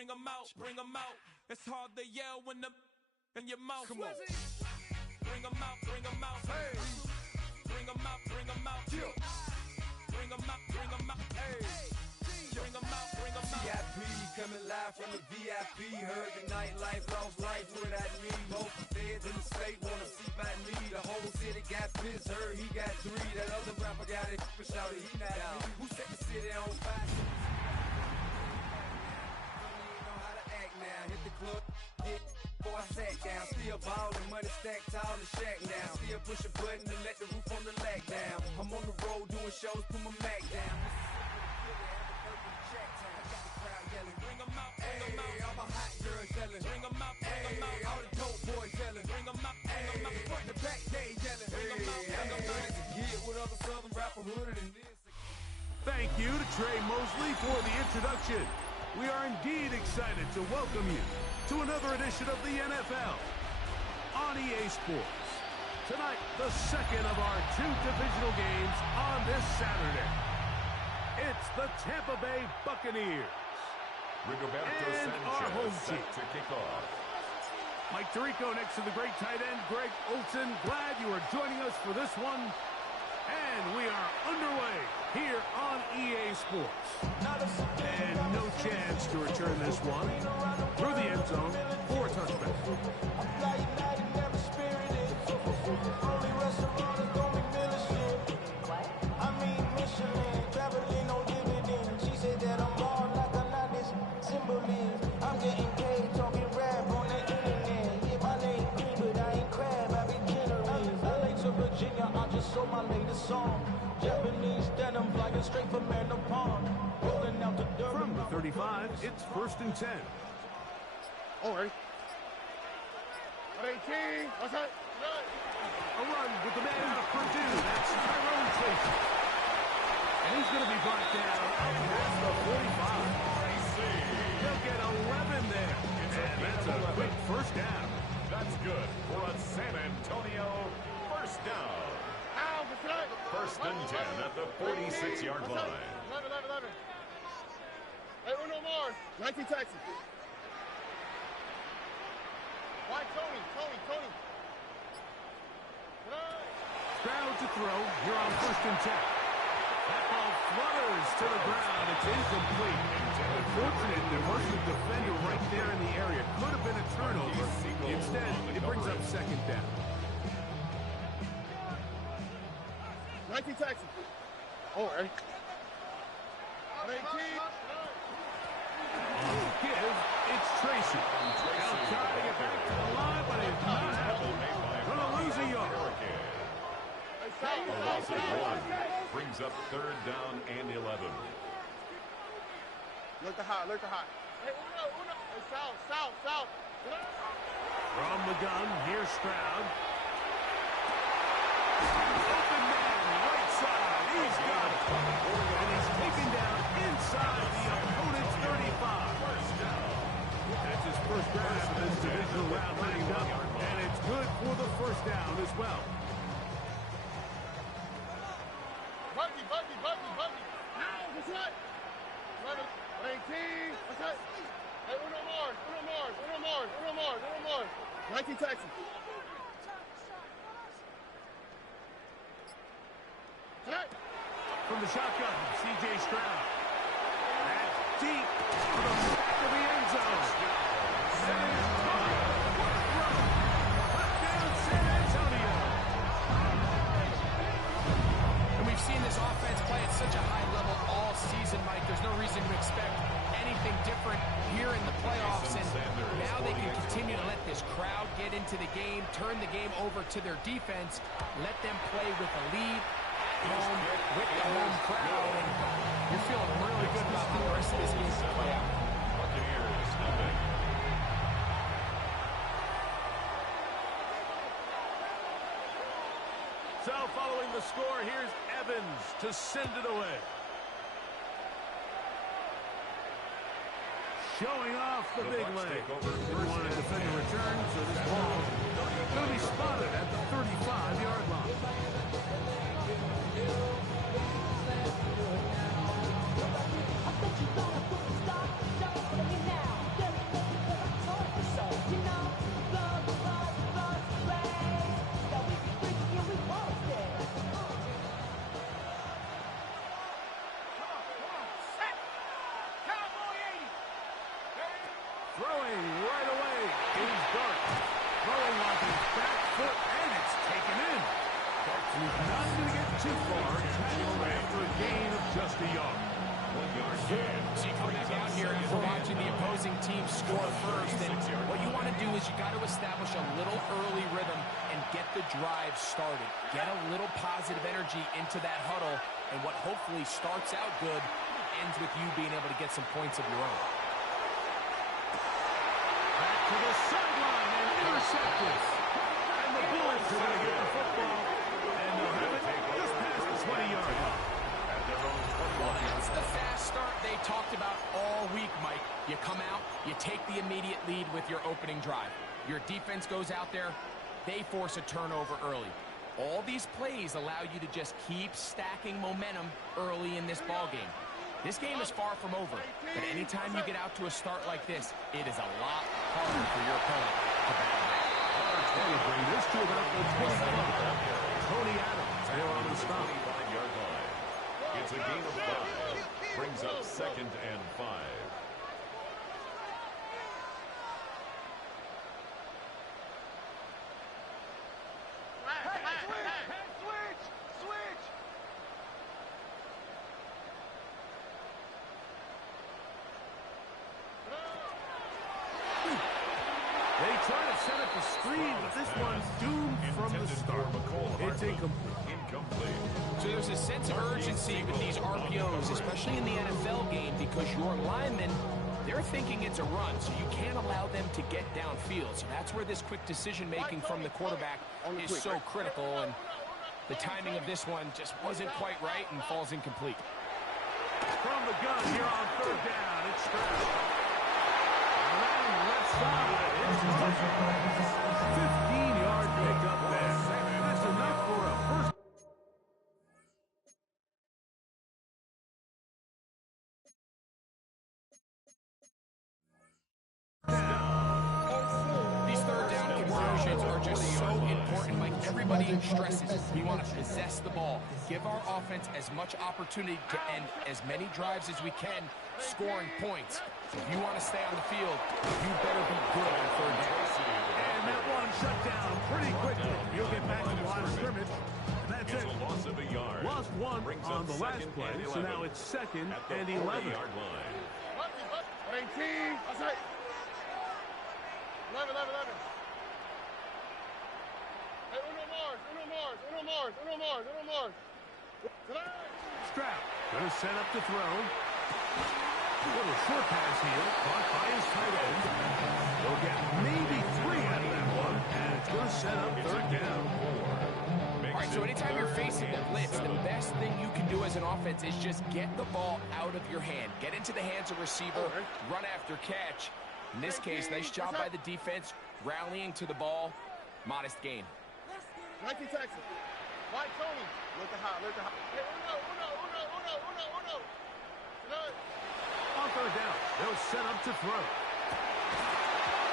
bring 'em out, bring 'em out. It's hard to yell when the in your mouth. Come on. Bring 'em out, bring 'em out. Hey. Bring 'em out, bring 'em out. Yeah. Bring 'em out, bring 'em out. Hey. Bring 'em out, bring 'em out. VIP coming live from the VIP. Heard the nightlife, lost life without me. Most feds in the state wanna see by me. The whole city got pissed, heard he got 3. That other rapper got it, but shouted he not out. Who set the city on fire? Now hit the club, hit, boy I sat down. Still ballin', money stacked tall in the shack now. Still push a button to let the roof on the lag down. I'm on the road doing shows, put my Mac down. Bring 'em out, bring 'em out. Hey, all my hot girls yelling. Bring 'em out, bring 'em out. Hey, all the dope boys yelling. Bring 'em out, bring 'em out. Hey, front to back, they yelling. Bring 'em out, bring 'em out. To get with other southern rapper hooded than this. Thank you to Trey Mosley for the introduction. We are indeed excited to welcome you to another edition of the NFL on EA Sports. Tonight, the second of our 2 divisional games on this Saturday. It's the Tampa Bay Buccaneers and our home team. To kick off. Mike Tirico next to the great tight end, Greg Olsen. Glad you are joining us for this one. And we are underway here on EA Sports. And no chance to return this one through the end zone for a touchback. I'm getting paid, talking rap on the internet. Yeah, my name green, but I ain't crab, I be generous. LA to Virginia, I just sold my latest song. Japanese denim, flying straight from Manor Pond. Rolling out the dirt. From the 35, it's 1st and 10. All right. 18. What's that? A run with the man of Purdue. That's Tyrone Tracy. And he's going to be brought down up past the 45. He'll get 11 there. And that's a quick first down. That's good for a San Antonio first down. First and 10 at the 46-yard line. 11. Hey, Uno Mars. 19 Texas. Why Tony? Crowd to throw. You're on 1st and 10. That ball flutters to the ground. It's incomplete. Unfortunate, there wasn't a defender right there in the area. Could have been a turnover. Instead, it brings up 2nd down. 19 Texas. All right. 18. Give, it's Tracy. Now trying to get back to the line, but it's not happening. Going to lose a yard. A loss of 1 brings up 3rd down and 11. Look the hot. Hey, Uno. Hey, south. From the gun, here's Stroud. Open man, right side. He's got it. And he's taken down inside the opponent's 35. First down. That's his first grab of this divisional round lined up. And it's good for the first down as well. Buggy. Now, what's that? 18. What's that? Hey, Uno Mars. 19 Texas. From the shotgun, C.J. Stroud. That's deep to the back of the end zone. Touchdown, San Antonio. And we've seen this offense play at such a high level all season, Mike. There's no reason to expect anything different here in the playoffs. And now they can continue to let this crowd get into the game, turn the game over to their defense, let them play with a lead home with the home crowd. And you're feeling really good about how the rest of this game will play out. Buccaneers, nothing. So following the score, here's Evans to send it away. Showing off the big leg. Didn't want to defend the return, so this ball going to be spotted at the 35-yard line. Throwing right away is Dart. Throwing off his back foot, and it's taken in. He's not going to get too far. Tackled after a gain of just a yard. 1 yard gain. So you come back out here after watching the opposing team score first, and what you want to do is you got to establish a little early rhythm and get the drive started. Get a little positive energy into that huddle, and what hopefully starts out good ends with you being able to get some points of your own. Back to the sideline and intercepted. And the Bulls are going to get the football, and they'll have it just past the 20-yard line. At their own 21. That's the fast start they talked about all week, Mike. You come out, you take the immediate lead with your opening drive. Your defense goes out there, they force a turnover early. All these plays allow you to just keep stacking momentum early in this ball game. This game is far from over, but anytime you get out to a start like this, it is a lot harder for your opponent to battle back. They bring this to about the 25. Tony Adams there on the stop. 25-yard line. It's a gain of 5. Brings up 2nd and 5. They try to set up a screen, but this one's doomed from the start. It's incomplete. So there's a sense of urgency with these RPOs, especially in the NFL game, because your linemen, they're thinking it's a run, so you can't allow them to get downfield. So that's where this quick decision-making from the quarterback is so critical, and the timing of this one just wasn't quite right and falls incomplete. From the gun here on 3rd down, it's Stroud. Left side, it's 15-yard pickup there. That's enough for a first. These 3rd down conversions are just so important. Like everybody stresses, we want to possess the ball, give our offense as much opportunity to end as many drives as we can, scoring points. If you want to stay on the field, you better be good on 3rd down. And that one shut down pretty quickly. You'll get back to the line of scrimmage. And that's it. A loss of a yard. Lost one Brings on up the last 2nd play, and so 11. now it's 2nd At the and 11. 40-yard line. 18. Outside. 11. Hey, Uno Mars. Stroud going to set up to throw. A little short pass here, caught by his tight end. They'll get maybe 3 out of that one, and it's going to set up 3rd down. All right, so anytime you're facing the blitz, the best thing you can do as an offense is just get the ball out of your hand. Get into the hands of receiver, run after catch. In this case, nice job by the defense, rallying to the ball. Modest gain. 19 Texas. Mike Tony. Let the hot. Hey, Uno. On 3rd down, they'll set up to throw.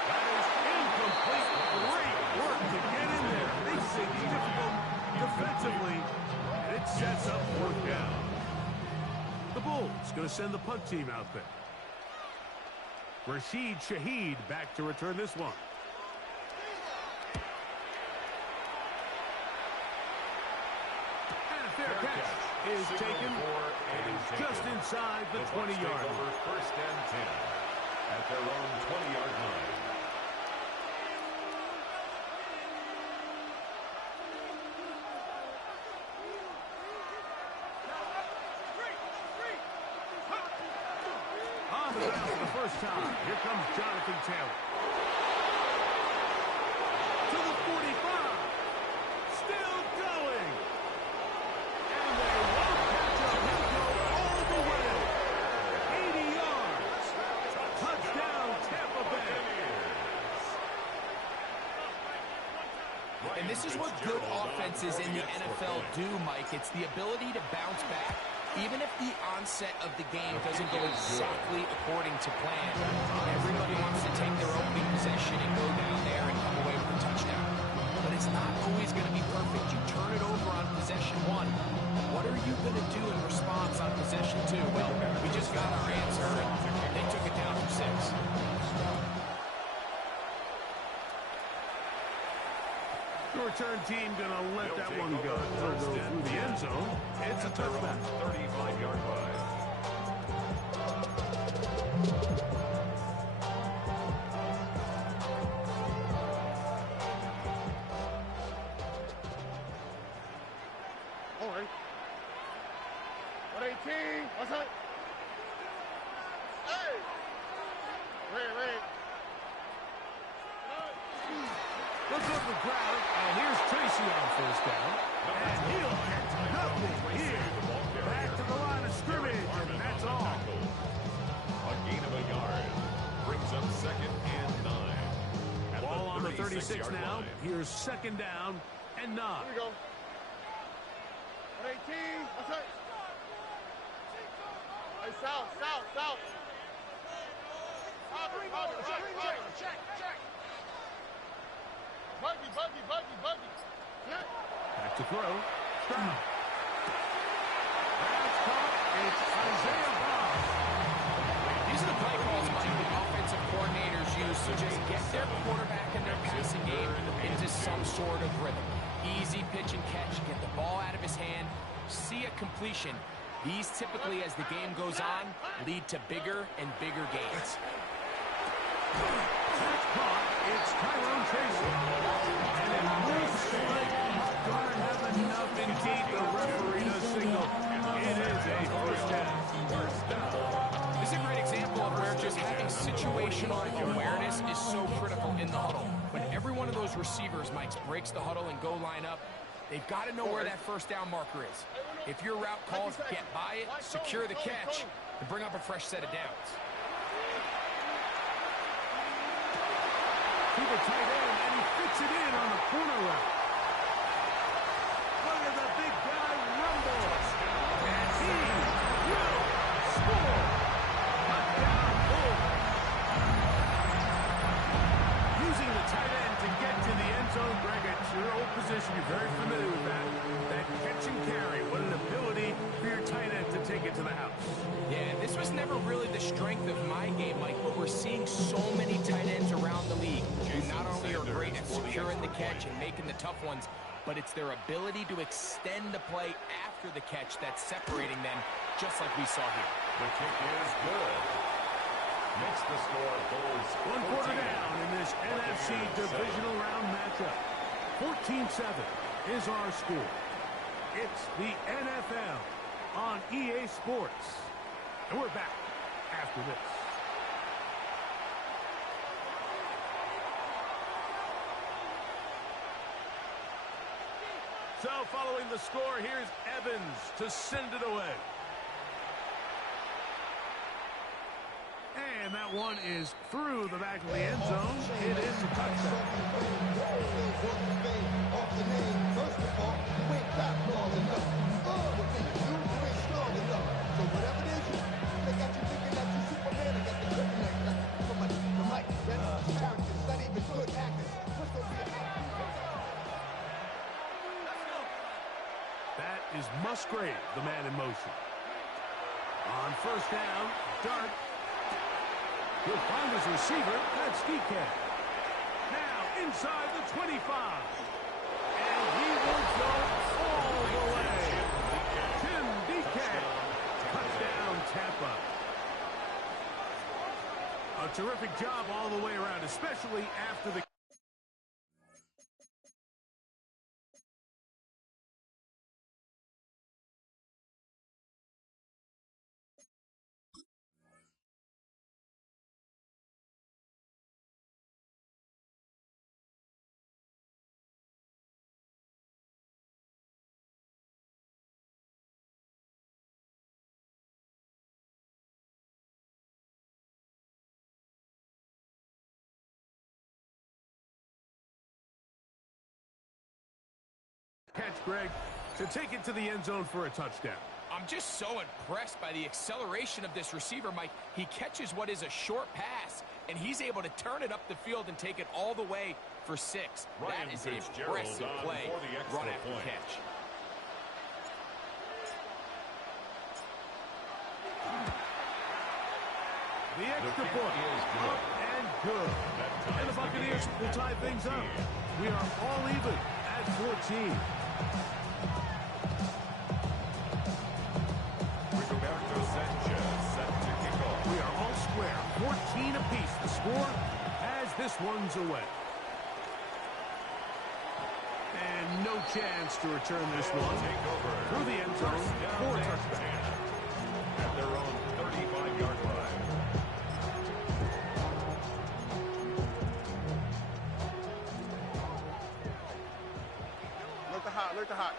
That is incomplete. Great work to get in there. They think difficult defensively, and it sets up 4th down. The Bulls going to send the punt team out there. Rashid Shaheed back to return this one. And a fair catch is taken. It is just inside the 20-yard line. 1st and 10 at their own 20-yard line. On the ground for the first time. Here comes Jonathan Taylor. To the 45. Still going. And they won't catch him. He'll go all the way. 80 yards. Touchdown, Tampa Bay. And this is what good offenses in the NFL do, Mike. It's the ability to bounce back, even if the onset of the game doesn't go exactly according to plan. Everybody wants to take their opening possession and go down there and come away with a touchdown. But it's not always going to be perfect. You turn it over on possession 1. What are you going to do in response on possession 2? Well, we just got our answer, and they took it down for 6. The return team going to let that one go. It'll go through the end zone. It's a touchback. 35-yard line. All right. 118. What's up? Hey! Red. Look up the crowd, and here's Tracy on first down. And he'll catch nothing here. Back to the line of scrimmage, and that's all. A gain of a yard. Brings up 2nd and 9. Ball on the 36 now. line. Here's 2nd down and 9. Here we go. 118. What's up? Hey, south. Check. Buggy. Check. Back to throw. Stroud. That's caught. It's Isaiah Bond. These are the play calls Mike, the offensive coordinators use to just get their quarterback and their passing game into some sort of rhythm. Easy pitch and catch, get the ball out of his hand, see a completion. These typically, as the game goes on, lead to bigger and bigger gains. That's caught. It's Tyrone Tracy. And it looks like he's going to have enough. Indeed, the referee does signal. It is a first down. This is a great example of where just having situational awareness is so critical in the huddle. When every one of those receivers, Mike, breaks the huddle and go line up, they've got to know where that first down marker is. If your route calls, get by it, secure the catch, and bring up a fresh set of downs. To the tight end, and he fits it in on the corner route. Look at the big guy rumble. And he will score. Touchdown, Bull. Using the tight end to get to the end zone, Greg, it's your old position. You're very familiar with that. That catch and carry. What an ability for your tight end to take it to the house. Yeah, this was never really the strength of my game, Mike, but we're seeing so many tight ends around the league who not only are great at securing the catch and making the tough ones, but it's their ability to extend the play after the catch that's separating them, just like we saw here. The kick is good. Makes the score Bulls 1 quarter down in this NFC divisional round matchup. 14-7 is our score. It's the NFL on EA Sports. And we're back after this. So following the score, here's Evans to send it away. And that one is through the back of the end zone. It is a touchdown. That is Musgrave, the man in motion. On first down, Dart. He'll find his receiver. That's DK. Now inside the 25. And he will go all the way. Tim DK. Touchdown, Tampa. A terrific job all the way around, especially after the... catch, Greg, to take it to the end zone for a touchdown. I'm just so impressed by the acceleration of this receiver, Mike. He catches what is a short pass, and he's able to turn it up the field and take it all the way for 6. That is an impressive play, run after catch. The extra point, up and good. And the Buccaneers will tie things up. We are all even 14. Roberto Sanchez set to kick off. We are all square. 14 apiece. The score as this one's away. And no chance to return this one. Through the end zone for a touchback. At their own 35-yard line. Look the hot.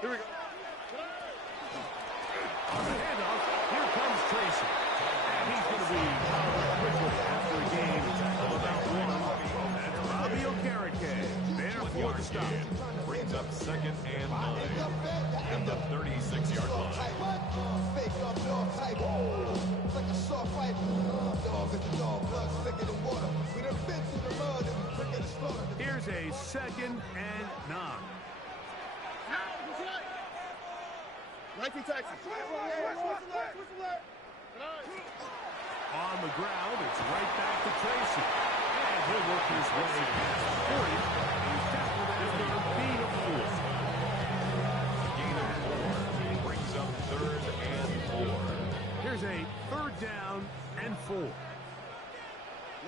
Here we go. On the handoff, here comes Tracy. And he's going to be out quickly after a game of about one. That's Robbie Okereke there for the stop. Brings up 2nd and 9 at the 36-yard line. Fake up, dog type. It's like a soft fight. Dog is the dog, blood thicker than water. We done been through the mud and we quicker to slaughter. Here's a 2nd and 9. 19 Texas. On the ground, it's right back to Tracy. And he'll work his way past 40. He's tackled after a gain of 4. Gain of 4. Brings up 3rd and 4. Here's a 3rd down and 4.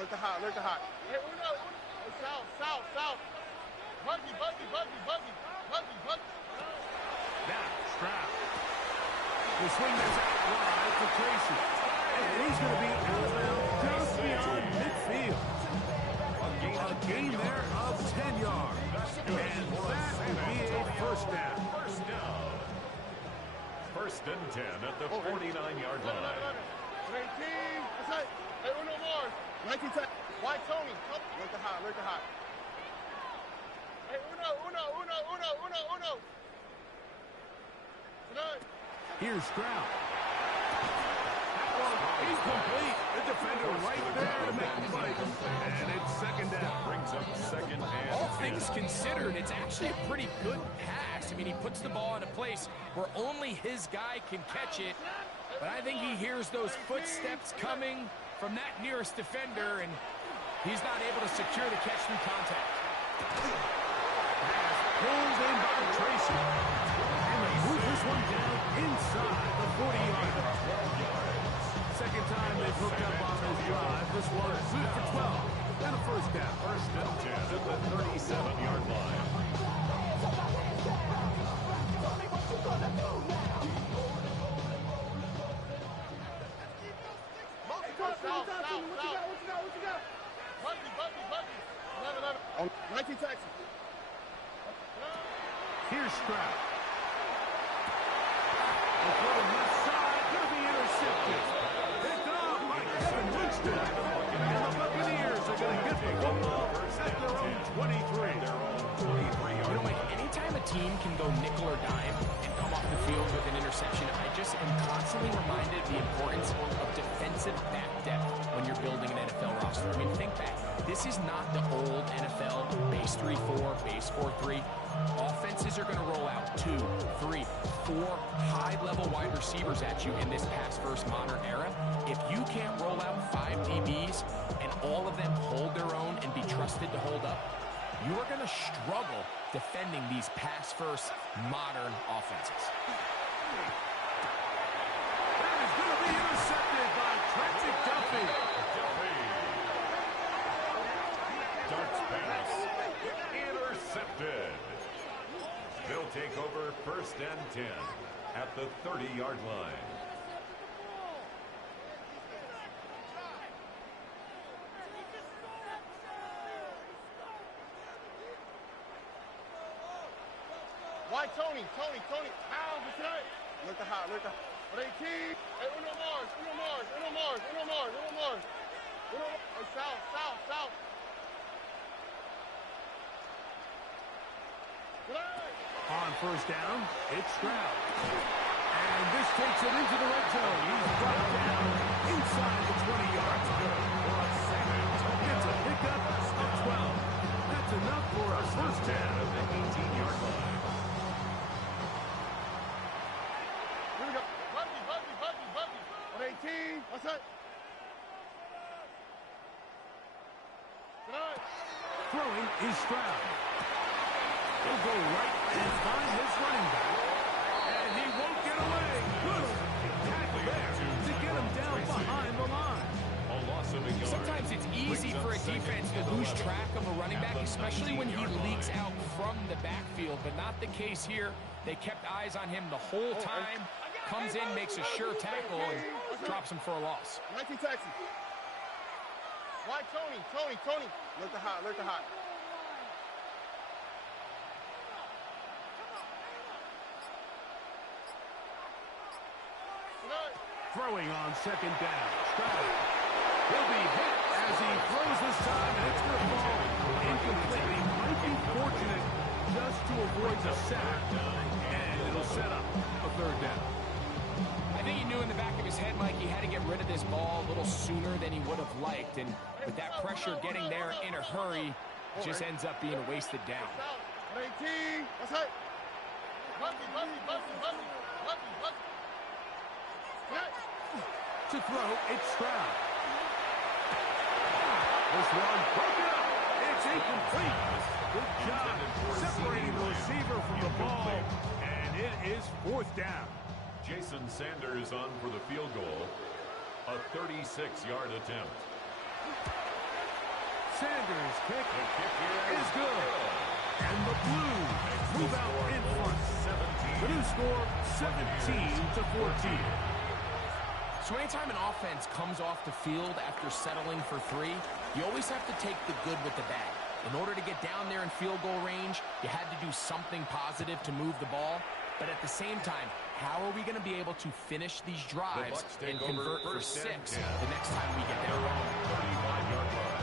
Look the hot. Hey, Uno. South. Buggy. Now, Stroud. The swing is out wide for Tracy. And he's going to be out of bounds just beyond midfield. A gain there of 10 yards. And that will be a 1st down. 1st and 10 at the 49-yard line. 19. That's it. Hey, Uno Mars. 19 Texas. White Tony. Look the hot. Hey, Uno. Tonight. Here's Stroud. That one incomplete. The defender right there to make the fight. And it's 2nd down. Brings up 2nd and All 10. things considered, it's actually a pretty good pass. I mean, he puts the ball in a place where only his guy can catch it. But I think he hears those footsteps coming from that nearest defender, and he's not able to secure the catch through contact. Pulled in by Tracy. And they move this one down inside the 40-yard line. 2nd time they've hooked up on this drive. This one good for 12. And a 1st down. 1st and 10 at the 37-yard line. South. What you got? Buggy. 11. 19 Texas. Here's Stroud. The throw left side, going to be intercepted. Picked off by Kevin Winston. And the Buccaneers are going to get the football at their own 23. You know, Mike, anytime a team can go nickel or dime and come off the field with an interception, I just am constantly reminded of the importance of defensive back depth when you're building an NFL roster. I mean, think back. This is not the old NFL base 3-4, base 4-3. Offenses are going to roll out 2, 3, 4 high-level wide receivers at you in this pass-first modern era. If you can't roll out 5 DBs and all of them hold their own and be trusted to hold up, you are going to struggle defending these pass-first modern offenses. That is going to be intercepted by Tragic Duffy. Darts pass. Intercepted. They'll take over 1st and 10 at the 30-yard line. Why Tony? How is tonight? Look the hot. 18. Hey, Uno Mars. Hey, South. On 1st down, it's Stroud. And this takes it into the red zone. He's brought down inside the 20-yard line. Gets a pickup of 12. That's enough for a 1st down at the 18-yard line. Here we go. Buggy. 18. What's that? Tonight. Throwing is Stroud. He'll go right and find his running back. And he won't get away. Good tackle there to get him down behind the line. Sometimes it's easy for a defense to lose track of a running back, especially when he leaks out from the backfield, but not the case here. They kept eyes on him the whole time. Comes in, makes a sure tackle, and drops him for a loss. 19 taxi. Why Tony? Look the hot. Throwing on second down. Stroud. He'll be hit as he throws this time, and it's going to fall incomplete. He might be fortunate just to avoid the sack, and it'll set up a third down. I think he knew in the back of his head, Mike, he had to get rid of this ball a little sooner than he would have liked, and with that pressure getting there in a hurry, it just ends up being a wasted down. 19, what's that? To throw, it's Stroud. This one broken up. It's incomplete. Good job separating the receiver from the ball, and it is fourth down. Jason Sanders on for the field goal. A 36-yard attempt. Sanders' kick is good. And the Blues move out in front. The new score, 17-14. So anytime an offense comes off the field after settling for three, you always have to take the good with the bad. In order to get down there in field goal range, you had to do something positive to move the ball. But at the same time, how are we going to be able to finish these drives and convert for 6 the next time we get there? 35-yard line.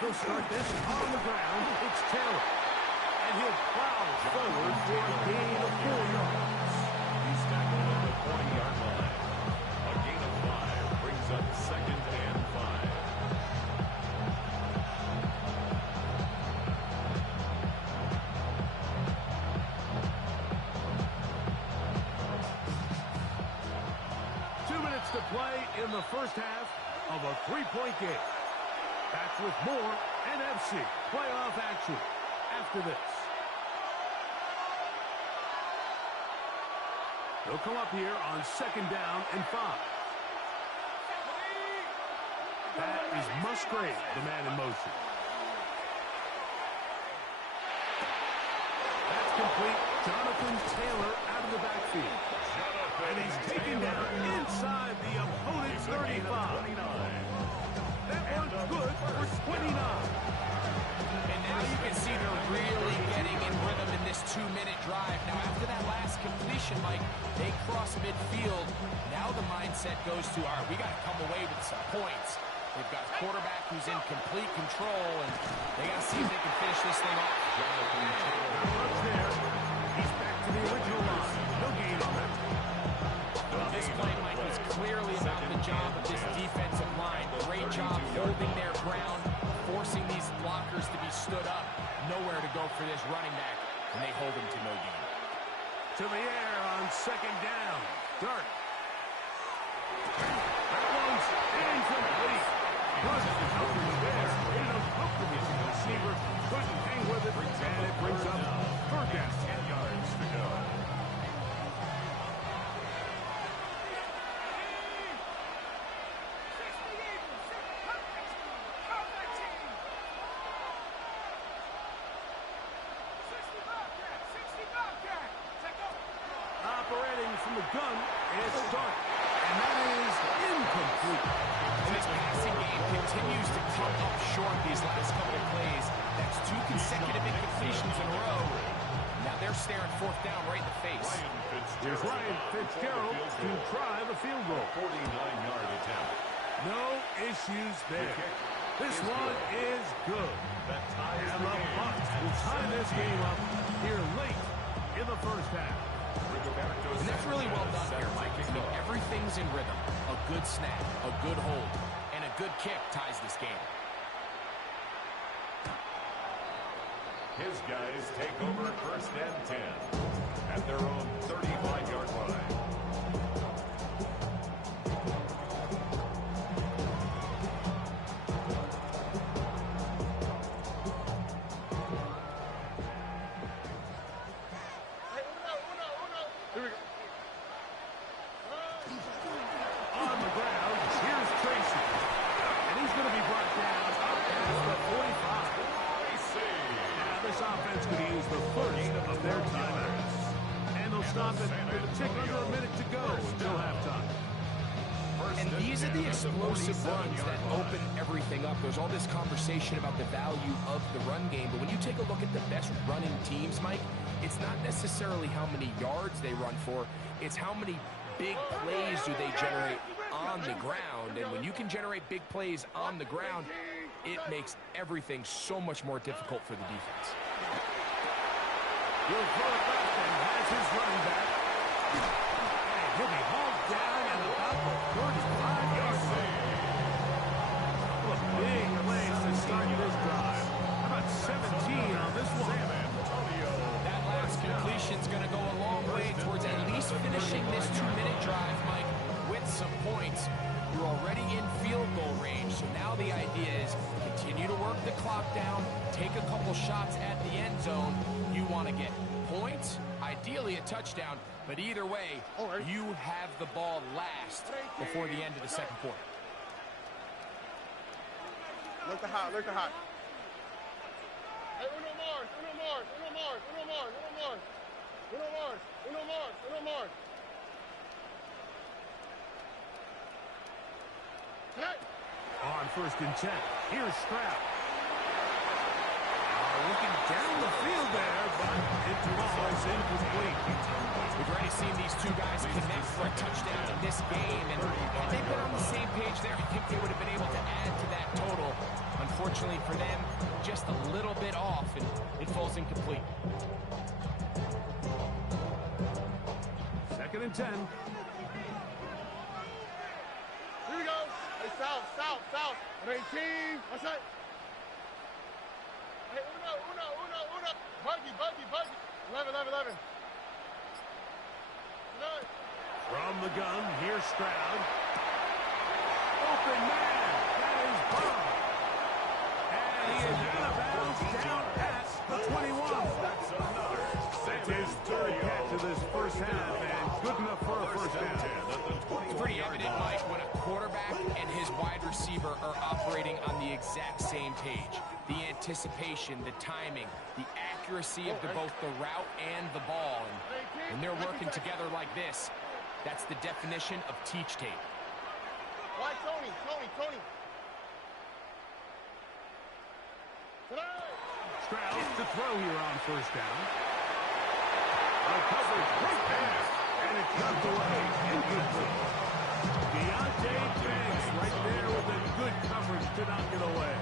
He'll start this on the ground. It's Taylor. And he'll plow forward for a gain of 4 yards. He's tackled at the 40-yard line. A gain of 5 brings up 2nd and 5. To play in the first half of a 3-point game. Back with more NFC playoff action after this. They'll come up here on 2nd down and 5. That is Musgrave, the man in motion. That's complete. Jonathan Taylor out of the backfield. And he's taken down inside the opponent's 35. That one's good for 29. And now you can see they're really getting in rhythm in this 2-minute drive. Now, after that last completion, Mike, they cross midfield. Now the mindset goes to, all right, we got to come away with some points. They've got a quarterback who's in complete control, and they got to see if they can finish this thing off. Not much there. He's back to the original line. No gain on that. This play, Mike, was clearly about the job of this defensive line. Great job holding their ground, forcing these blockers to be stood up. Nowhere to go for this running back, and they hold him to no gain. To the air on 2nd down. Dart. That one's incomplete. Good coverage there. Made him comfortable. The receiver couldn't hang with it, and it brings up 3rd down. 10 yards to go. Operating from the gun, it's Dart. And that is incomplete. And this passing game continues to come up short these last couple of plays. That's 2 consecutive incompletions in a row. Now they're staring 4th down right in the face. Here's Ryan Fitzgerald to try the field goal. 49-yard attempt. No issues there. This one is good. And the Bucs will tie this game up here late in the first half. goes in rhythm. A good snap, a good hold, and a good kick ties this game. His guys take over 1st and 10 at their own 35-yard line. On the ground, here's Tracy. And he's going to be brought down up past the 45. Now this offense could use the first of their timeouts. And they'll stop it with a tick under a minute to go until halftime. And these are the explosive runs that open everything up. There's all this conversation about the value of the run game, but when you take a look at the best running teams, Mike, it's not necessarily how many yards they run for, it's how many big plays do they generate on the ground. And when you can generate big plays on the ground, it makes everything so much more difficult for the defense. He'll throw it left and has his running back. And he'll be hauled down at about the 35-yard line. Well, big plays to start this drive. How about 17 on this one? That last completion's going to go a long way towards at least finishing this 2-minute drive, Mike, with some points. You're already in field goal range, so now the idea is continue to work the clock down, take a couple shots at the end zone. You want to get points, ideally a touchdown, but either way, you have the ball last before the end of the second quarter. Look the hot, look the hot. Hey, uno Mars, uno Mars, uno Mars, uno Mars, uno Mars. Uno Mars, uno Mars, uno Mars. Hey! On 1st and 10, here's Stroud. Looking down the field there, but it falls incomplete. We've already seen these two guys connect for a touchdown in this game, and had they been on the same page there, I think they would have been able to add to that total. Unfortunately for them, just a little bit off, and it falls incomplete. 2nd and 10. Here we go. Hey, south, south, south. 18. What's that? Hey, uno. Buggy. 11. From the gun, here's Stroud. Open man. That is Bob. And he is out of bounds down at the 21. That's his 3rd catch of this first half, and good enough for a first down. It's pretty evident, Mike, when a quarterback and his wide receiver are operating on the exact same page. The anticipation, the timing, the accuracy of both the route and the ball. And when they're working together like this, that's the definition of teach tape. Why, Tony? Stroud to throw here on 1st down. A coverage, great pass, and it's knocked away. Incomplete. Deontay Banks right there with a good coverage to knock it away.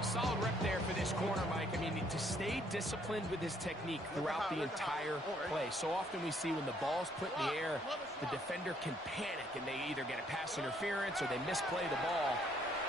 Solid rep there for this corner, Mike. I mean, to stay disciplined with his technique throughout the entire play. So often we see when the ball's put in the air, the defender can panic, and they either get a pass interference or they misplay the ball.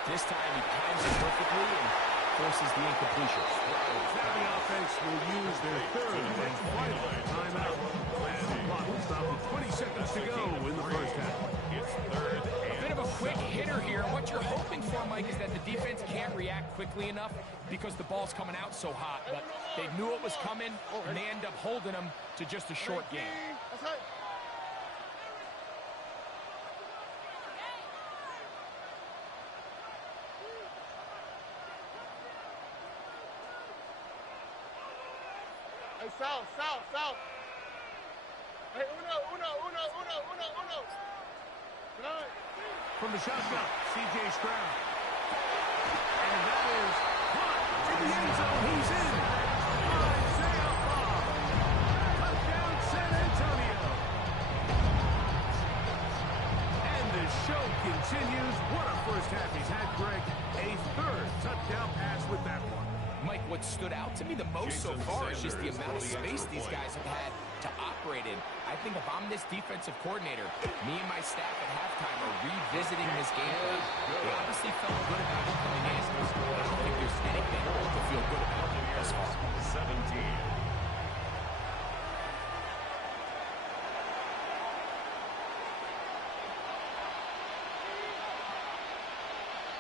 This time he times it perfectly and forces the incompletion. Now the offense will use their 3rd and final timeout. And the clock will stop with 20 seconds to go in the first half. It's 3rd and Bit of a quick hitter here. What you're hoping for, Mike, is that the defense can't react quickly enough because the ball's coming out so hot. But they knew it was coming, and they end up holding them to just a short game. That's right. Hey, south. Hey, uno. Tonight. From the shotgun, C.J. Stroud. And that is caught in the end zone. He's in. Isaiah Ball. Touchdown, San Antonio. And the show continues. What a first half he's had, Greg. A 3rd touchdown pass with that one. Mike, what stood out to me the most so far is just the amount of space these guys have had to operate in. I think if I'm this defensive coordinator, me and my staff at halftime are revisiting this game plan. They obviously felt good about it coming in. I don't think there's anything to feel good about thus far. 17.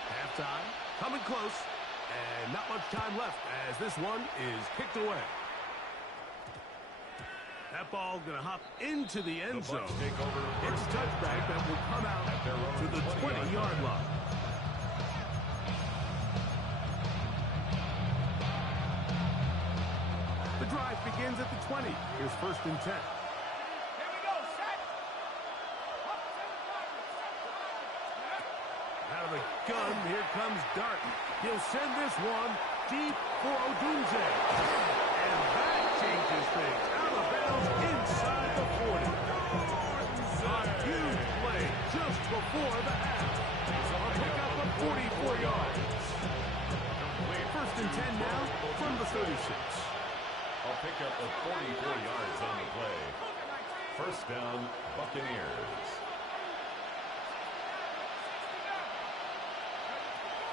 Halftime, coming close, and not much time left as this one is kicked away. That ball going to hop into the end zone. It's a touchback that will come out to the 20-yard line. The drive begins at the 20. Here's 1st and 10. Out of the gun, here comes Dart. He'll send this one deep for Odunze. And that changes things. Out of bounds inside the 40. A huge play just before the half. I'll pick up the 44 yards. 1st and 10 now from the 36. I'll pick up the 44 yards on the play. 1st down, Buccaneers.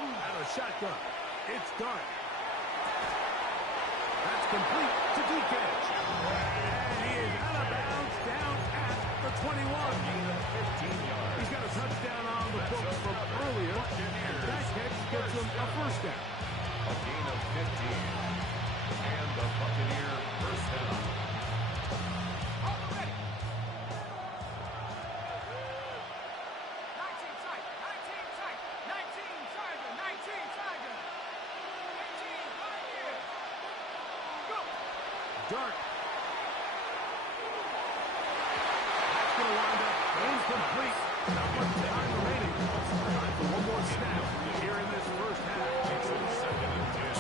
Out of shotgun. It's Dart. That's complete to DK. And he is out of bounds down at the 21. He's got a touchdown on the books from earlier. And that catch gets him a 1st down. A gain of 15. And the Buccaneer 1st down. Dart. That's going to wind up incomplete. Not much time remaining. Time for one more snap here in this 1st half.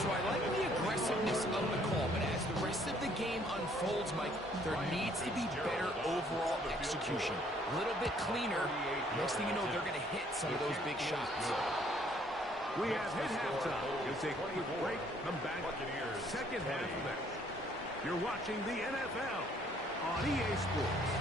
So I like the aggressiveness of the call, but as the rest of the game unfolds, Mike, there needs to be better overall execution. A little bit cleaner. Next thing you know, they're going to hit some of those big shots. We have hit halftime. We'll take a quick break. Come back. 2nd half of that. You're watching the NFL on EA Sports.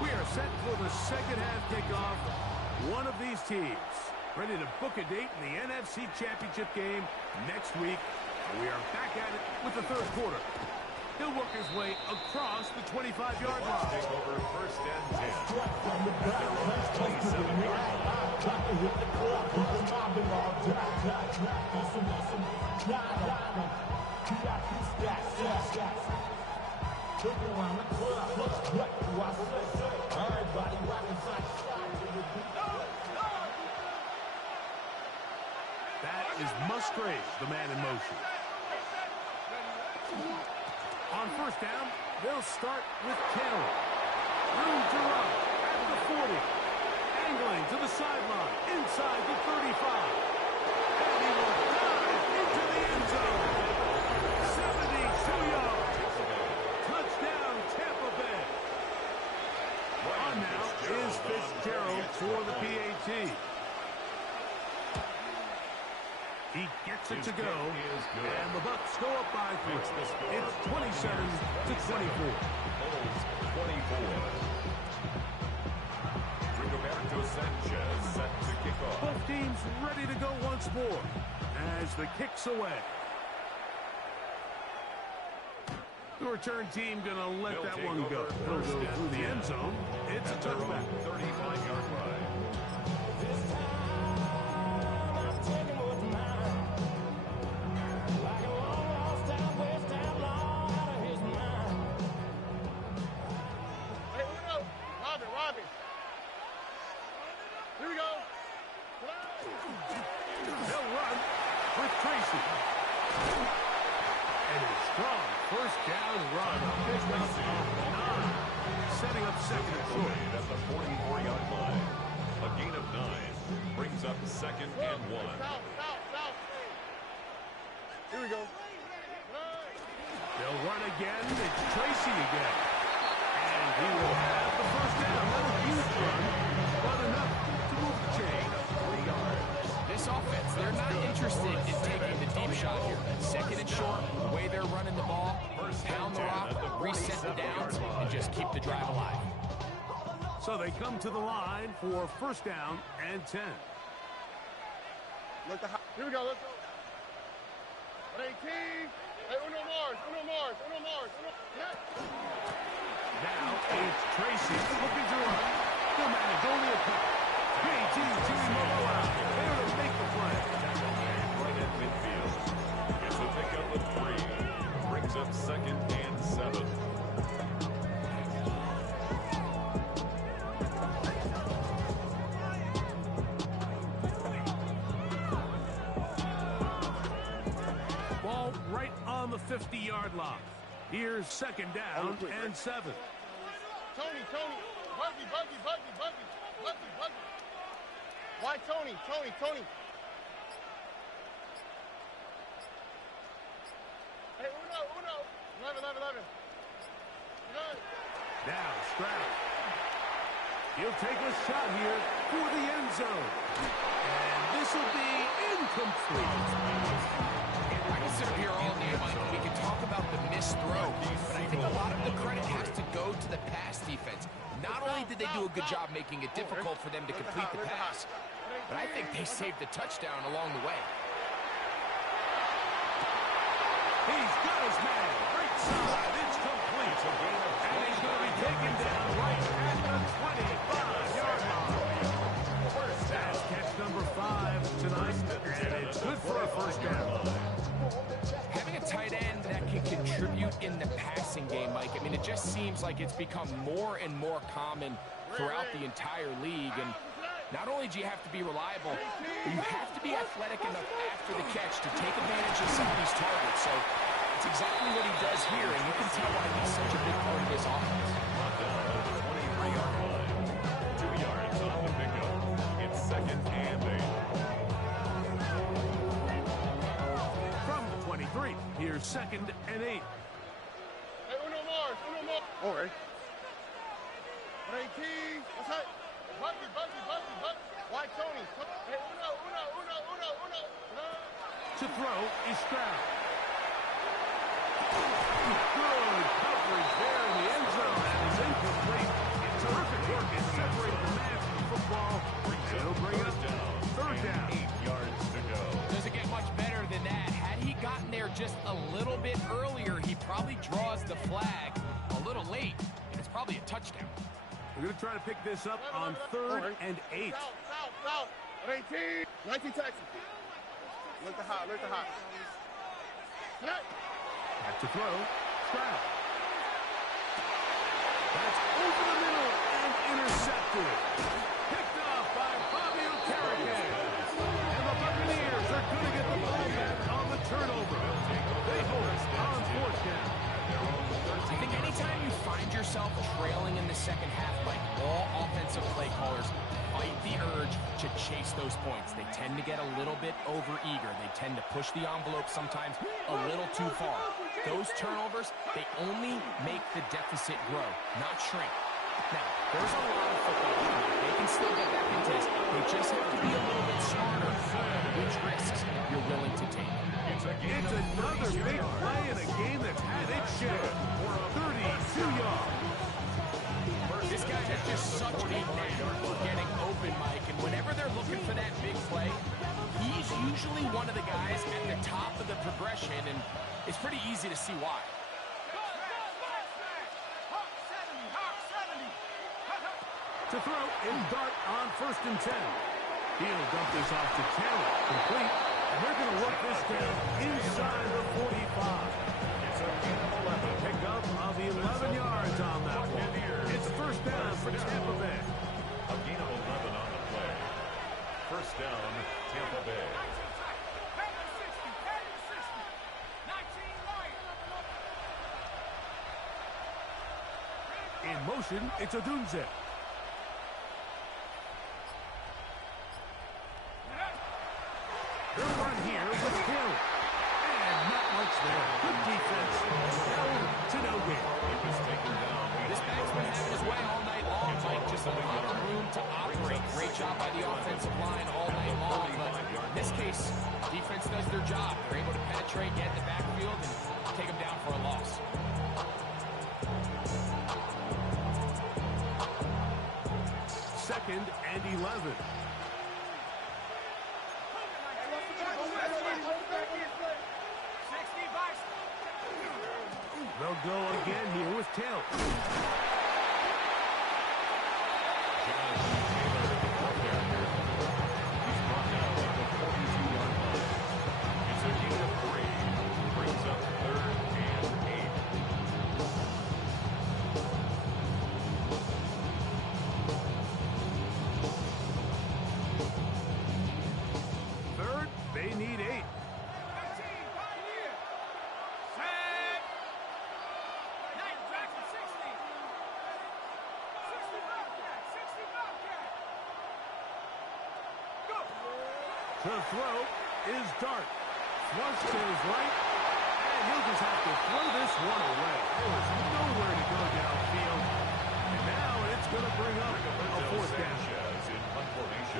We are set for the 2nd half kickoff. One of these teams ready to book a date in the NFC Championship game next week. We are back at it with the 3rd quarter. He'll work his way across the 25-yard line. Take over 1st and 10. At their own 27-yard That is Musgrave, the man in motion. On 1st down, they'll start with Carroll. Room to run at the 40. Angling to the sideline, inside the 35. And he will dive into the end zone. 72 yards. Touchdown, Tampa Bay. On now is Fitzgerald for the PAT. He gets it to go, and the Bucs go up by 3. It's 27-24. Bulls 24. Rigoberto Sanchez set to kick off. Both teams ready to go once more as the kick's away. The return team going to let that one go. It'll go through the end zone. It's a touchback. 35-yard line. Here we go. They'll run with Tracy. And a strong 1st down run. Setting up 2nd and short. At the 44-yard line. A gain of 9 brings up 2nd and 1. South. Here we go. They'll They'll run again. It's Tracy again. And he will have the first down. Not a huge run, but enough to move the chain. 3 yards. This offense, they're not interested in taking the deep shot here. Second and short, the way they're running the ball, pound the rock, reset the downs, and just keep the drive alive. So they come to the line for first down and 10. Here we go, let's go. 18. Hey, Uno Mars. Now it's Tracy looking to run. He'll manage only a couple. JT to Momoa. There to make the play. Right at midfield. Gets a pickup of 3. Brings up second and 7. Ball right on the 50-yard line. Here's second down and 7. Tony. Buggy. Why Tony? Hey, Uno. 11. Good. Now Stroud. He'll take a shot here for the end zone. And this will be incomplete. I can sit up here all day, Mike, and we can talk about the missed throw, but I think a lot of the credit has to go to the pass defense. Not only did they do a good job making it difficult for them to complete the pass, but I think they saved the touchdown along the way. He's got his man. Right side. It's complete. And he's going to be taken down right at the 25-yard line. That's catch number 5 tonight, and it's good for a first down. Having a tight end that can contribute in the passing game, Mike, I mean, it just seems like it's become more and more common throughout the entire league. And not only do you have to be reliable, but you have to be athletic enough after the catch to take advantage of some of these targets. So it's exactly what he does here, and you can tell why he's such a big part of this offense. 23-yard line. 2 yards on the pickup. It's second and 8. From the 23, here's second and 8. Hey, Uno Mars. All right. 18. What's that? Buggy. Why Tony? Hey, Uno. To throw is Stroud. Good coverage there in the end zone, and it's incomplete. Terrific work in separating the man from the football. He'll bring it up third down. 8 yards to go. Doesn't get much better than that. Had he gotten there just a little bit earlier, he probably draws the flag a little late, and it's probably a touchdown. We're going to try to pick this up on third and 8. South. 18. 19 Texas. Look the hot. Back to throw, Stroud. That's over the middle and intercepted. Picked off by Bobby Okereke. And the Buccaneers are going to get the ball back on the turnover. They hold us on fourth down. I think anytime you find yourself trailing in the second half, like all offensive play callers fight the urge to chase those points. They tend to get a little bit over-eager. They tend to push the envelope sometimes a little too far. Those turnovers, they only make the deficit grow, not shrink. Now, there's a lot of football. They can still get back into this. They just have to be a little bit smarter which risks you're willing to take. It's another big play in a game that's had its share. 32 yards. This guy has just such a knack for getting open, Mike, and whenever they're looking for that big play, he's usually one of the guys at the top of the progression, and it's pretty easy to see why. To throw in dart on first and 10. He'll dump this off to Taylor. Complete. And they're going to work this down inside the 45. It's a gain of 11. Pick up of 11 yards on that one. It's first down for Tampa Bay. A gain of 11 on the play. First down, Tampa Bay. In motion, it's Odunze. They'll run here with Hill. And not much there. Good defense. Now a lot of room to operate. Great job by the offensive line all night long, but in this case, defense does their job. They're able to penetrate, get in the backfield, and take them down for a loss. Second and 11. They'll go again here with Taylor. He's brought down at the 42-yard line. It's a gain of 3. Brings up 3rd and 8. Third, they need 8. The throw is Dart. Flush to his right, and he'll just have to throw this one away. There was nowhere to go downfield. And now it's going to bring up a 4th down.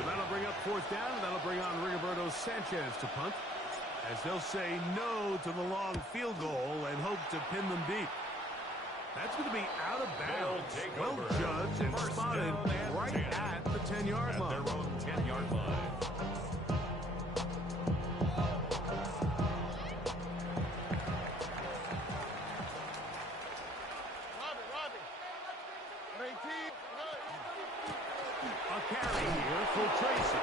That'll bring up 4th down, and that'll bring on Rigoberto Sanchez to punt, as they'll say no to the long field goal and hope to pin them deep. That's going to be out of bounds. Well judged and spotted right at the 10-yard line. Their own 10-yard line. A carry here for Tracy.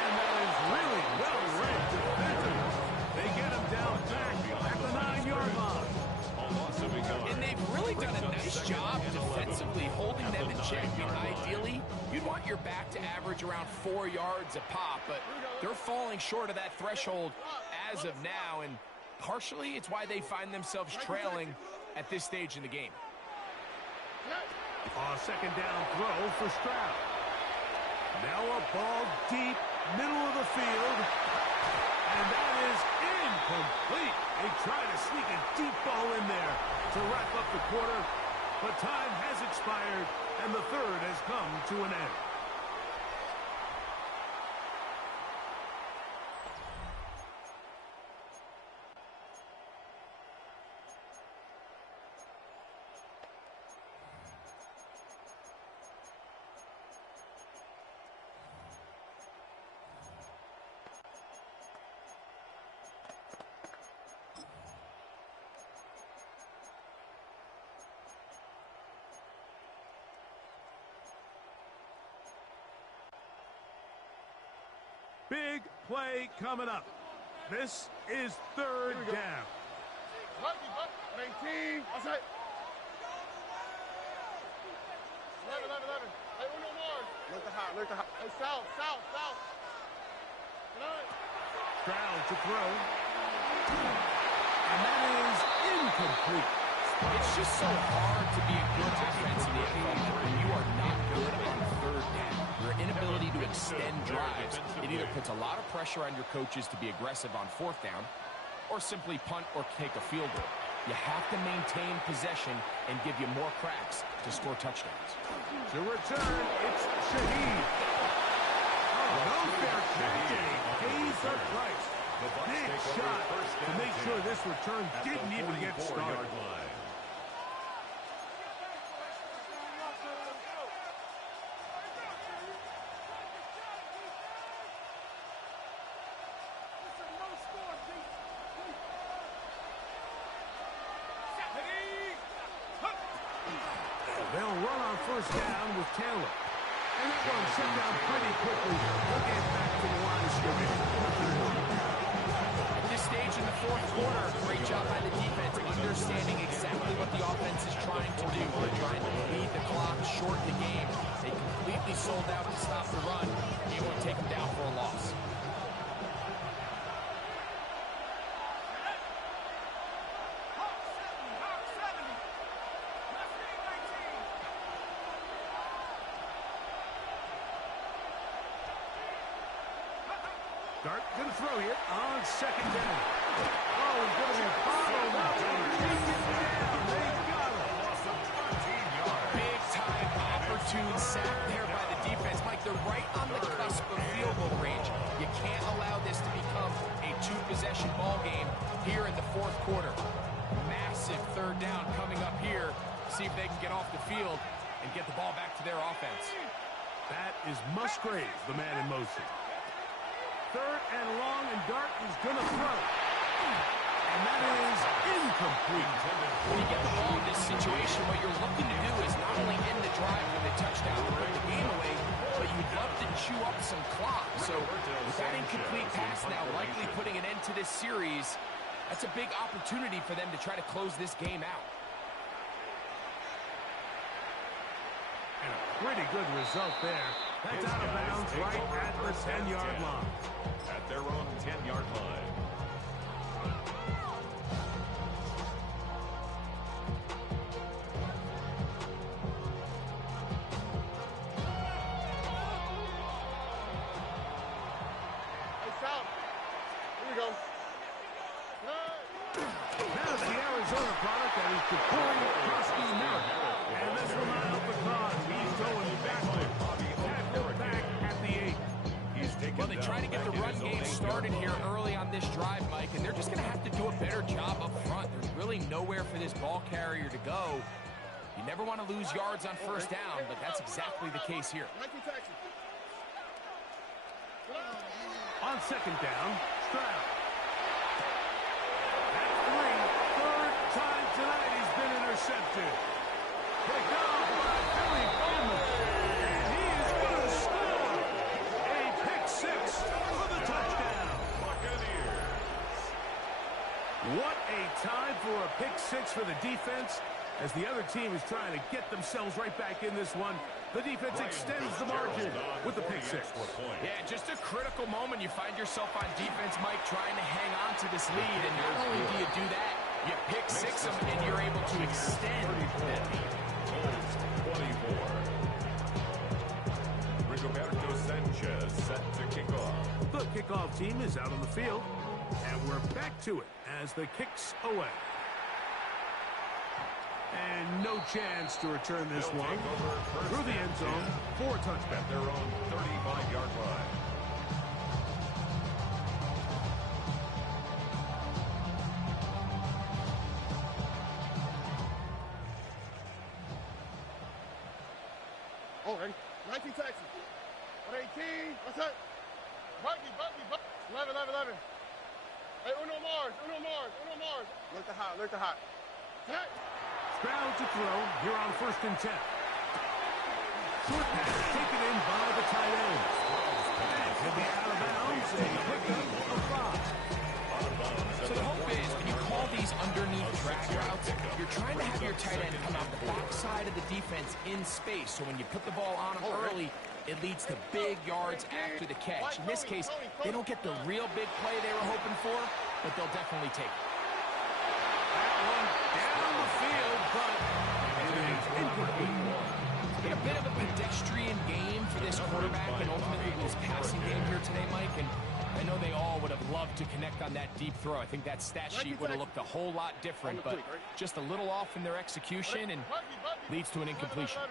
And that is really well-read defensively. They get him down back at the 9-yard line. And they've really done a nice job defensively holding them in check. Ideally, you'd want your back to average around 4 yards a pop, but they're falling short of that threshold as of now, and partially it's why they find themselves trailing at this stage in the game. A 2nd down throw for Stroud. Now a ball deep, middle of the field, and that is incomplete. They try to sneak a deep ball in there to wrap up the quarter, but time has expired, and the 3rd has come to an end. Big play coming up. This is 3rd down. 19. Outside. 11. Hey, Uno more. Look the hot. Hey, south. Stroud to throw. And that is incomplete. It's just so hard to be a good offense in the NFL when you are not good on 3rd down. Your inability to extend drives, it either puts a lot of pressure on your coaches to be aggressive on 4th down or simply punt or take a field goal. You have to maintain possession and give you more cracks to score touchdowns. To return, it's Shaheed. Oh, no fair catch. Pays the price. Big shot to make sure this return didn't even get started. They'll run on 1st down with Taylor. And that one set down pretty quickly. They'll get back to the line of scrimmage. At this stage in the 4th quarter, great job by the defense, understanding exactly what the offense is trying to do. They're trying to lead the clock, shorten the game. They completely sold out to stop the run. Able to take them down for a loss. Dart going to throw here on 2nd down. Oh, he's going to be followed up and taken down. They got him. Big time opportunity opportune sack there by the defense. Mike, they're right on the cusp of field goal range. You can't allow this to become a two-possession ball game here in the fourth quarter. Massive third down coming up here. See if they can get off the field and get the ball back to their offense. That is Musgrave, the man in motion. Third and long, and Dart is going to throw. And that is incomplete. When you get the ball in this situation, what you're looking to do is not only end the drive with a touchdown to put the game away, but you'd love to chew up some clock. So with that incomplete pass now likely putting an end to this series, that's a big opportunity for them to try to close this game out. And a pretty good result there. That's out of bounds right at the 10-yard line. At their own 10-yard line. Now the Arizona product that is Jacory Krusty-Miller. And this will not help the cause. He's going backward. Tackled back at the 8. Well, they try to get the run game started here early on this drive, Mike, and they're just going to have to do a better job up front. There's really nowhere for this ball carrier to go. You never want to lose yards on first down, but that's exactly the case here. On second down, Stroud. At 3, third time tonight he's been intercepted. Picked off by Billy Bowman. And he is going to score. A pick 6 for the touchdown. Buccaneers. What a time for a pick 6 for the defense. As the other team is trying to get themselves right back in this one, the defense extends the margin with the pick 6. Yeah, just a critical moment. You find yourself on defense, Mike, trying to hang on to this lead. And not only do you do that, you pick 6 them, and you're able to extend that lead. 24. Rigoberto Sanchez set to kick off. The kickoff team is out on the field, and we're back to it as the kick's away. And no chance to return this one through the end zone for a touchback. At their own 35-yard line. Oh, ready? 19 Texas. 118. What's that? Bucky. 11. Hey, Uno Mars. Look the hot. Hey. Stroud to throw here on 1st and 10. Short pass taken in by the tight end. And he'll be out of bounds. A pickup of 5. So the hope is when you call these underneath drag routes, you're trying to have your tight end come out the backside of the defense in space. So when you put the ball on him early, it leads to big yards after the catch. In this case, they don't get the real big play they were hoping for, but they'll definitely take it. That one down the field, but it is incomplete. It's been a bit of a pedestrian game for this quarterback and ultimately this passing game here today, Mike. And I know they all would have loved to connect on that deep throw. I think that stat sheet would have looked a whole lot different, but just a little off in their execution and leads to an incompletion.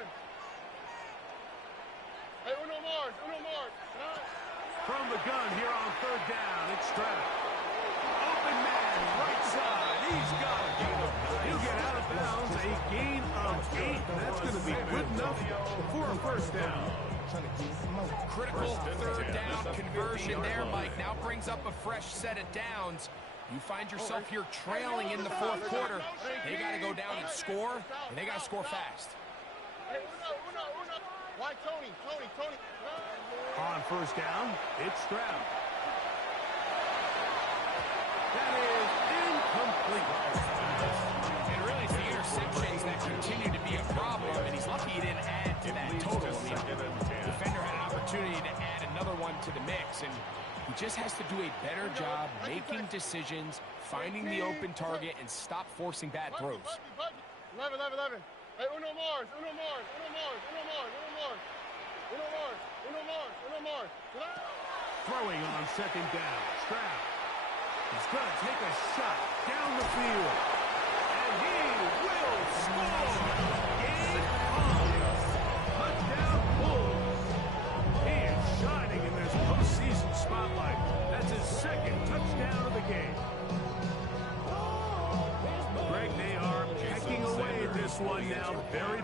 Hey, Uno Mars. From the gun here on 3rd down, it's Stroud. Open man, right side. He's got it. He'll get out of bounds. A gain of 8. That's going to be good enough for a 1st down. Critical 3rd down conversion there, Mike. Now brings up a fresh set of downs. You find yourself here trailing in the 4th quarter. They got to go down and score, and they got to score fast. Hey, Uno. Why Tony? On 1st down, it's Stroud. That is incomplete. And really, it's the interceptions that continue to be a problem, and he's lucky he didn't add to that total. I mean, the defender had an opportunity to add another one to the mix, and he just has to do a better job making decisions, finding the open target, and stop forcing bad throws. 11. Hey, Uno Mars. Throwing on 2nd down, Stroud. He's going to take a shot down the field. And he will score. Game on. Touchdown.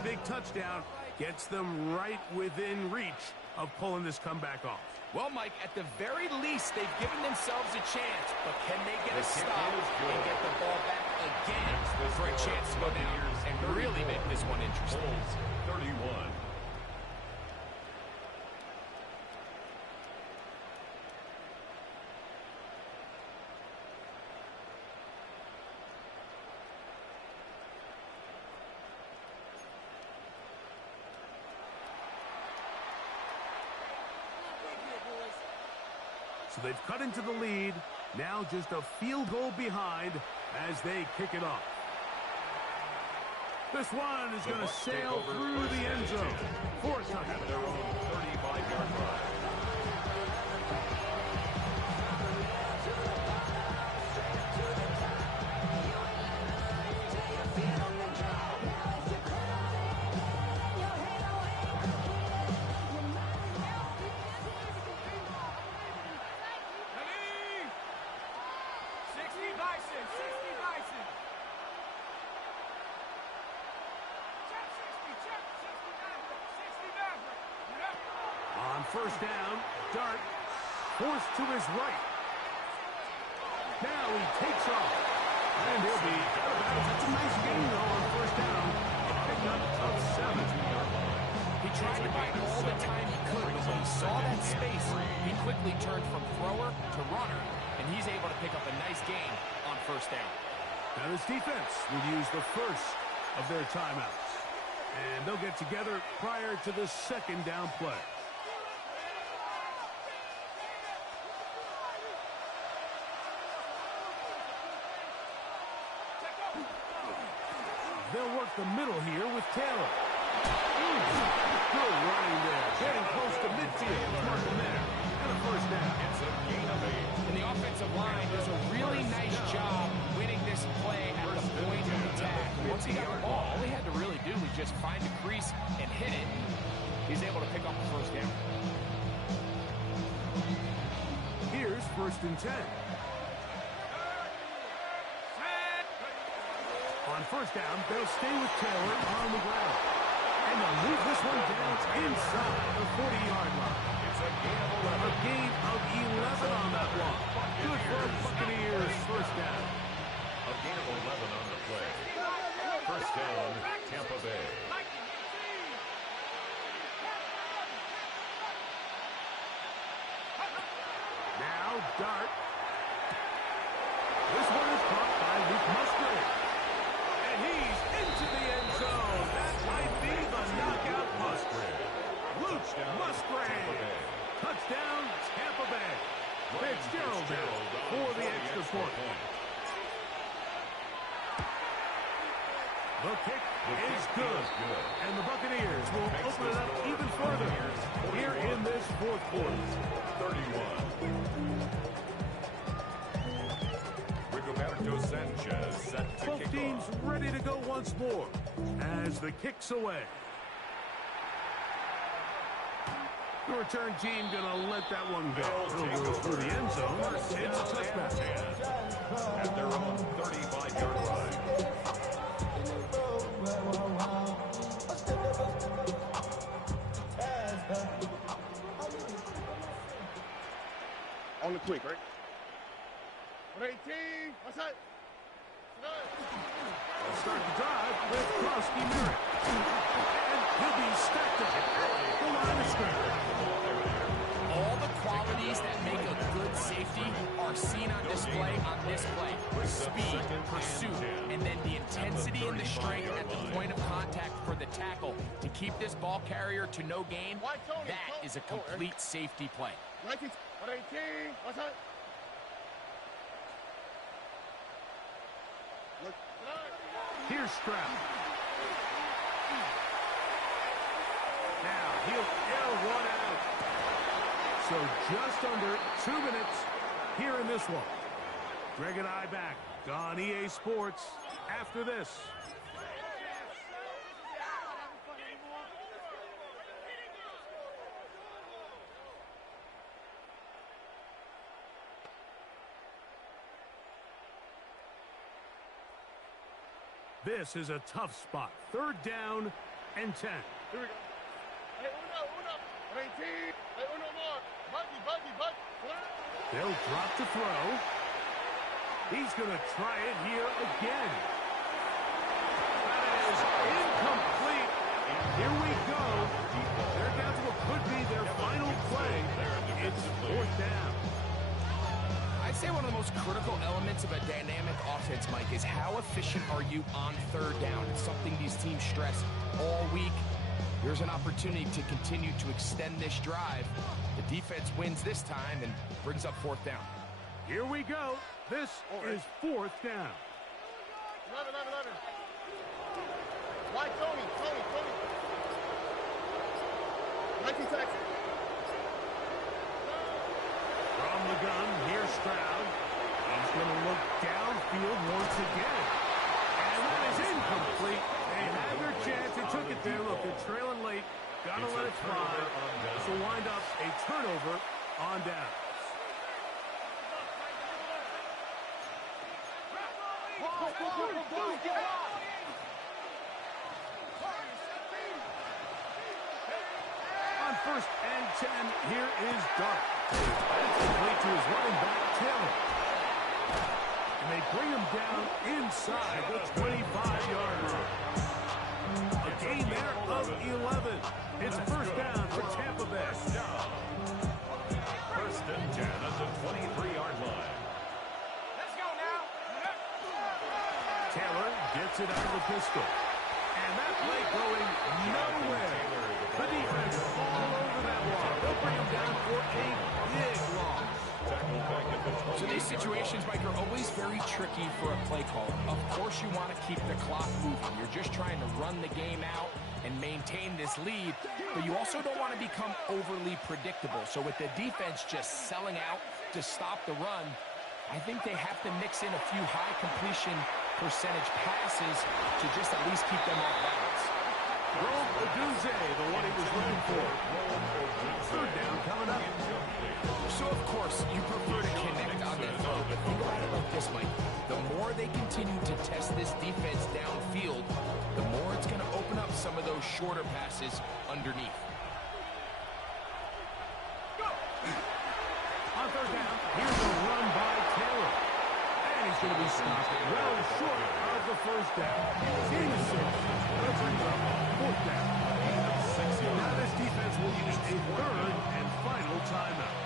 big touchdown gets them right within reach of pulling this comeback off. Well, Mike, at the very least, they've given themselves a chance, but can they get a stop and get the ball back again for a chance to go down and really make this one interesting? 31. So they've cut into the lead. Now just a field goal behind as they kick it off. This one is going to sail through the end zone for a touchdown. At their own 35-yard line. On first down, Dart forced to his right. Now he takes off. And he'll be out of bounds. It's a nice gain, though, on first down. A pickup of 7. He tried to buy all the time he could, but when he saw that space, he quickly turned from thrower to runner, and he's able to pick up a nice gain on first down. Now this defense will use the first of their timeouts. And they'll get together prior to the second down play. They'll work the middle here with Taylor. Good running there. Getting close to midfield. Marking there. And a first down. It's a gain of 8. And the offensive line does a really nice job winning this play at the point of attack. Once he got the ball, all he had to really do was just find the crease and hit it. He's able to pick up the first down. Here's first and 10. On first down, they'll stay with Taylor on the ground. And they'll move this one down inside the 40-yard line. It's a gain of 11. A gain of 11 on that block. Good for Buccaneers first down. A gain of 11 on the play. First down, Tampa Bay. Now Dart. This one is caught by Luke Musgrave. And he's into the end zone. That might be the knockout Musgrave. Luke Musgrave. Touchdown, Tampa Bay. Fitzgerald for the extra point. The kick is good. And the Buccaneers will open it up even further here in this fourth quarter. 31. Rigoberto Sanchez set to Both kick teams off. ready to go once more as the kick's away. The return team gonna let that one go. It'll go through the end zone. It's a touchback. At their own 35-yard line. On the quick, right? 18. What's that? They'll start the drive with Krosky Merritt. And he'll be stacked up at the line of scrimmage. All the qualities that make a good safety are seen on display on this play. Speed, pursuit, and then the intensity and the strength at the point of contact for the tackle to keep this ball carrier to no gain. That is a complete safety play. 19. 18. What's that? Here's Stroud. Now he'll air one out. So just under 2 minutes here in this one. Greg and I back on EA Sports after this. This is a tough spot. Third down and 10. Here we go. Hey, uno. 18. Hey, uno more. Buggy. They'll drop to throw. He's going to try it here again. That is incomplete. Here we go. They're down to what could be their final play. It's 4th down. I'd say one of the most critical elements of a dynamic offense, Mike, is how efficient are you on 3rd down? It's something these teams stress all week. Here's an opportunity to continue to extend this drive. The defense wins this time and brings up 4th down. Here we go. This is 4th down. 11. Why Tony? 19 Texas. From the gun, here's Stroud. He's going to look downfield once again. And that is incomplete. They had their chance. They took it there. Look, they're trailing late. Got to let it fly. This will wind up a turnover on down. On 1st and 10, here is Dart. That's complete to his running back, Taylor. And they bring him down inside the 25-yard line. A gain there of 11. It's 1st down for Tampa Bay. 1st and 10 at the 23-yard line. Let's go now. Taylor gets it out of the pistol. And that play going nowhere. The defense all over that one. They'll bring him down for a big loss. So these situations, Mike, are always very tricky for a play caller. Of course you want to keep the clock moving. You're just trying to run the game out and maintain this lead, but you also don't want to become overly predictable. So with the defense just selling out to stop the run, I think they have to mix in a few high completion percentage passes to just at least keep them off balance. Rome Odunze, the one he was looking for. 3rd down coming up. So, of course, you prefer to connect on that throw, but think about it like this, Mike. The more they continue to test this defense downfield, the more it's going to open up some of those shorter passes underneath. On 3rd down, here's a run by Taylor. And he's going to be stopped well short of the 1st down. Gain of 6. That brings up 4th down. Now this defense will use a 3rd and final timeout.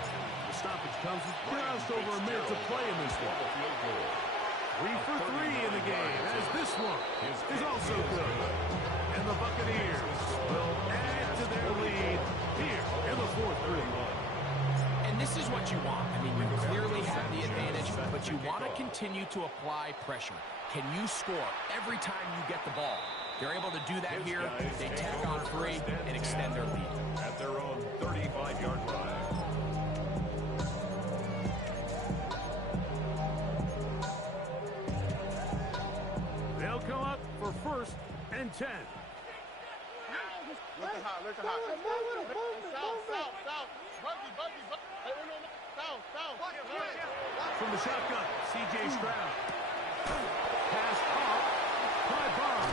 The stoppage comes with just over a minute to play in this one. 3 for 3 in the game, as this one is also good. And the Buccaneers will add to their lead here in the 4th quarter. And this is what you want. I mean, you clearly have the advantage, but you want to continue to apply pressure. Can you score every time you get the ball? They're able to do that here. They tack on 3 and extend their lead. At their own 35-yard line. They'll come up for 1st and 10. Look at hot. South. Buggy. Hey, uno more. South. From the shotgun, C.J. Stroud. Pass off. By Barr.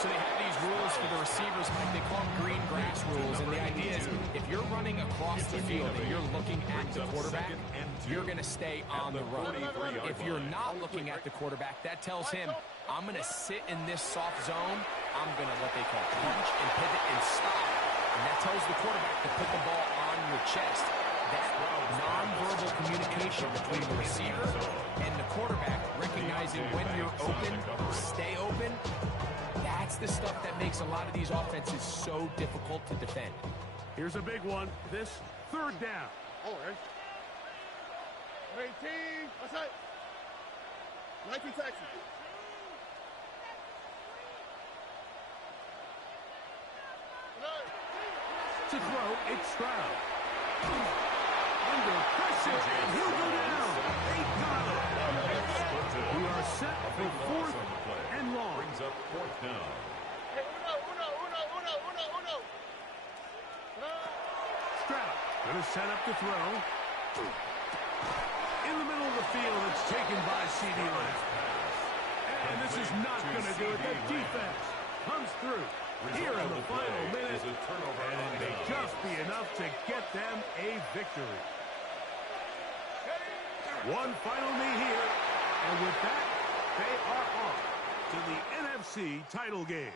So they have these rules for the receivers. They call them green grass rules. And the idea is if you're running across the field and you're looking at the quarterback, you're going to stay on the run. If you're not looking at the quarterback, that tells him, I'm going to sit in this soft zone. I'm going to what they call punch and pivot and stop. And that tells the quarterback to put the ball on your chest. That nonverbal communication between the receiver and the quarterback, recognizing when you're open, stay open, that's the stuff that makes a lot of these offenses so difficult to defend. Here's a big one. This 3rd down. All right. 18. What's that? 19 Texas. To throw, it's Stroud. Under pressure, and he'll go down. They got him. We are set for 4th and long. Brings up 4th down. Hey, uno. Stroud going to set up to throw. In the middle of the field, it's taken by C.D. Lamb. And this is not going to do it. The defense comes through. here in the final minute, and it may just be enough to get them a victory. One final knee here, and with that, they are off to the NFC title game.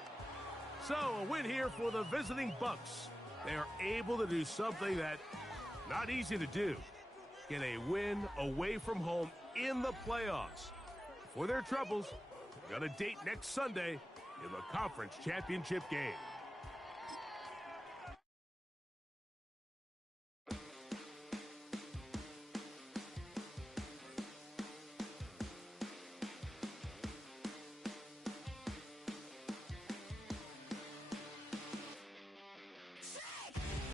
So, a win here for the visiting Bucks. They are able to do something that not easy to do. Get a win away from home in the playoffs. For their troubles, they've got a date next Sunday in the conference championship game.